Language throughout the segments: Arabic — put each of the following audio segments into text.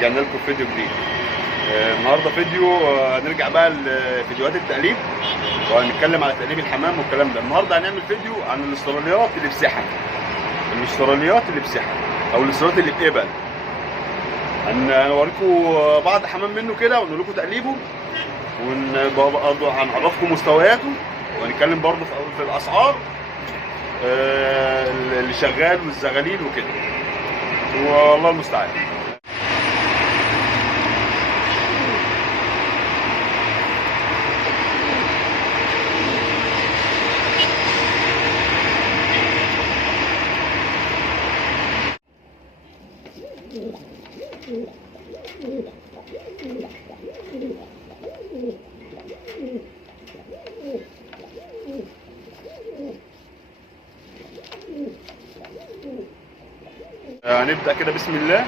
رجعنا لكم فيديو جديد. النهارده فيديو هنرجع بقى لفيديوهات التقليب، وهنتكلم على تقليب الحمام والكلام ده. النهارده هنعمل فيديو عن الاستراليات اللي بسحن، الاستراليات اللي بسحن او الاستراليات اللي بقبل. هنوريكم بعض حمام منه كده ونقول لكم تقليبه، وهنعرفكم مستوياته، وهنتكلم برضه في الاسعار اللي شغال والزغاليل وكده، والله المستعان. هنبدأ كده بسم الله.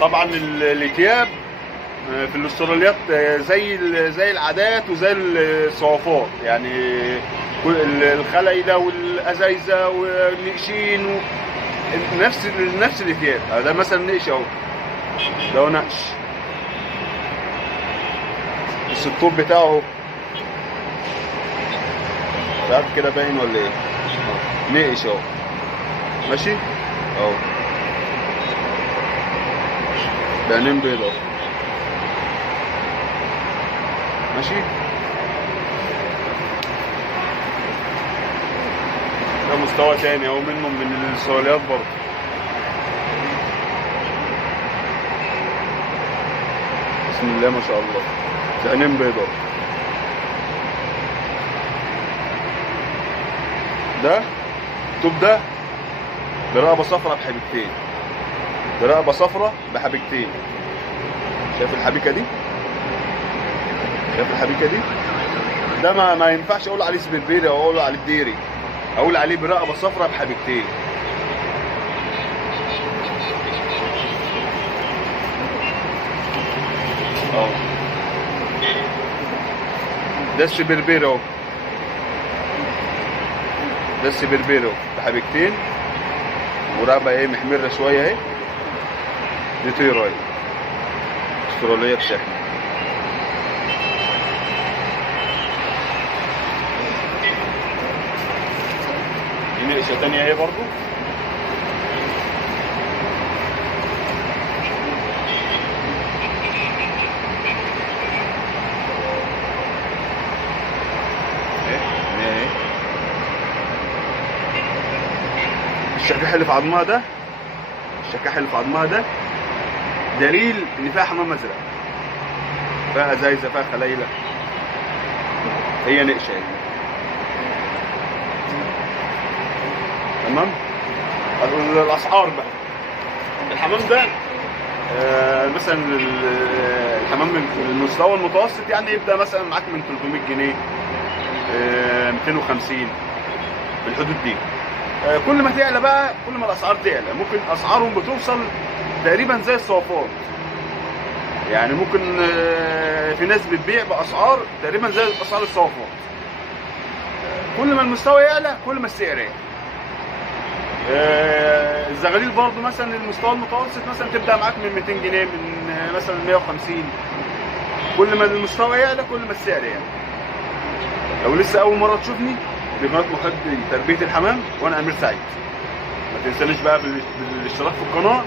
طبعا الاتياب في الاستراليات زي العادات وزي الصوافات، يعني الخلايلة والازايزه والنقشين نفس الاتياب. ده مثلا نقش اهو، ده هو نقش، السطور بتاعه اهو، مش عارف كده باين ولا ايه، نقش اهو ماشي اهو، بعينين بيض اهو ماشي. ده مستوى تاني اهو منه من الاستراليات برضه. بسم الله ما شاء الله، بعينين بيض اهو. ده التوب ده برقبة صفرة بحبيكتين، برقبة صفرة بحبيكتين. شايف الحبيكة دي؟ شايف الحبيكة دي؟ ده ما ينفعش اقول عليه سبربيري او اقول عليه الديري، اقول عليه برقبة صفرة بحبيكتين. اهو ده السبربيري اهو، ده السبربيري اهو بحبيكتين ورقبة ايه محمرة شوية اهي. دي طيرة اهي استرالية بسحن. دي نقشة تانية اهي برضو، اهي الشكاح اللي في عظمها ده، الشكاح اللي في عظمها ده دليل ان فيها حمام ازرق، فيها ازايزه، فيها خلايله، هي نقشه يعني. تمام. الاسعار بقى، الحمام ده مثلا الحمام من المستوى المتوسط يعني يبدا مثلا معاك من 300 جنيه 250 في الحدود دي. كل ما تعلى بقى كل ما الاسعار تعلى. ممكن اسعارهم بتوصل تقريبا زي الصوافات، يعني ممكن في ناس بتبيع باسعار تقريبا زي اسعار الصوافات. كل ما المستوى يعلى كل ما السعر يعلى. الزغاليل برضو مثلا المستوى المتوسط مثلا تبدا معاك من 200 جنيه من مثلا 150. كل ما المستوى يعلى كل ما السعر يعلى. لو لسه اول مره تشوفني دي قناه محب تربيه الحمام وانا امير سعيد، ما تنسانيش بقى بالاشتراك في القناه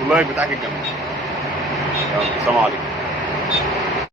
واللايك بتاعك الجميل. يلا سلام عليكم.